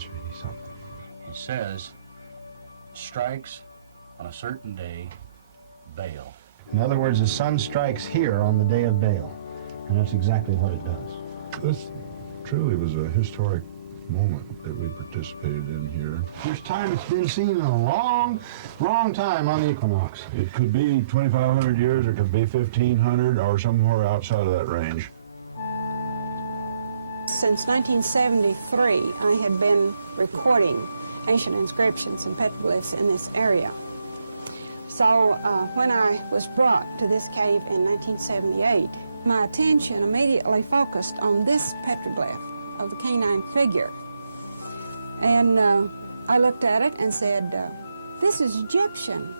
That's really something. It says, strikes on a certain day, Baal. In other words, the sun strikes here on the day of Baal, and that's exactly what it does. This truly was a historic moment that we participated in here. First time it's been seen in a long, long time on the equinox. It could be 2,500 years, or it could be 1,500, or somewhere outside of that range. Since 1973, I had been recording ancient inscriptions and petroglyphs in this area. So when I was brought to this cave in 1978, my attention immediately focused on this petroglyph of the canine figure. And I looked at it and said, this is Egyptian.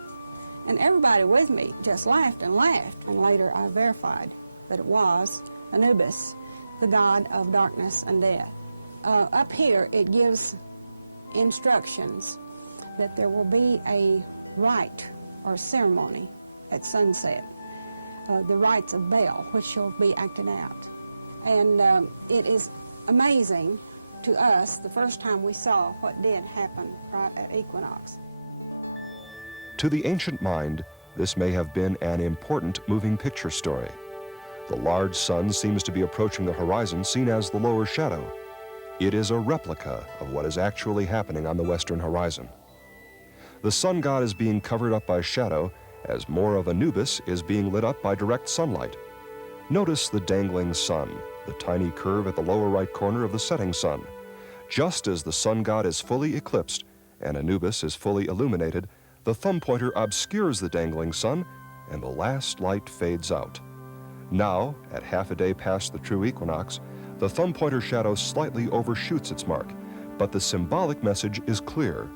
And everybody with me just laughed and laughed. And later I verified that it was Anubis, the god of darkness and death. Up here it gives instructions that there will be a rite or ceremony at sunset, the rites of Baal, which shall be acted out. And it is amazing to us the first time we saw what did happen right at equinox. To the ancient mind, this may have been an important moving picture story. The large sun seems to be approaching the horizon, seen as the lower shadow. It is a replica of what is actually happening on the western horizon. The sun god is being covered up by shadow as more of Anubis is being lit up by direct sunlight. Notice the dangling sun, the tiny curve at the lower right corner of the setting sun. Just as the sun god is fully eclipsed and Anubis is fully illuminated, the thumb pointer obscures the dangling sun and the last light fades out. Now, at half a day past the true equinox, the thumb pointer shadow slightly overshoots its mark, but the symbolic message is clear.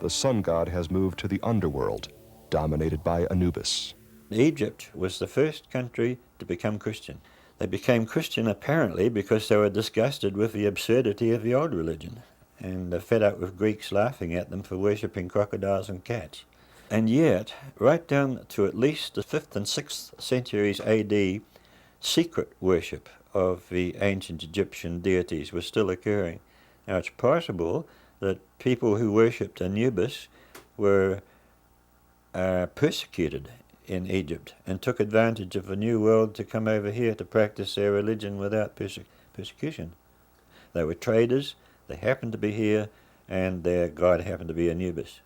The sun god has moved to the underworld, dominated by Anubis. Egypt was the first country to become Christian. They became Christian apparently because they were disgusted with the absurdity of the old religion and fed up with Greeks laughing at them for worshipping crocodiles and cats. And yet, right down to at least the 5th and 6th centuries AD, secret worship of the ancient Egyptian deities was still occurring. Now it's possible that people who worshipped Anubis were persecuted in Egypt and took advantage of the New World to come over here to practice their religion without persecution. They were traders, they happened to be here, and their god happened to be Anubis.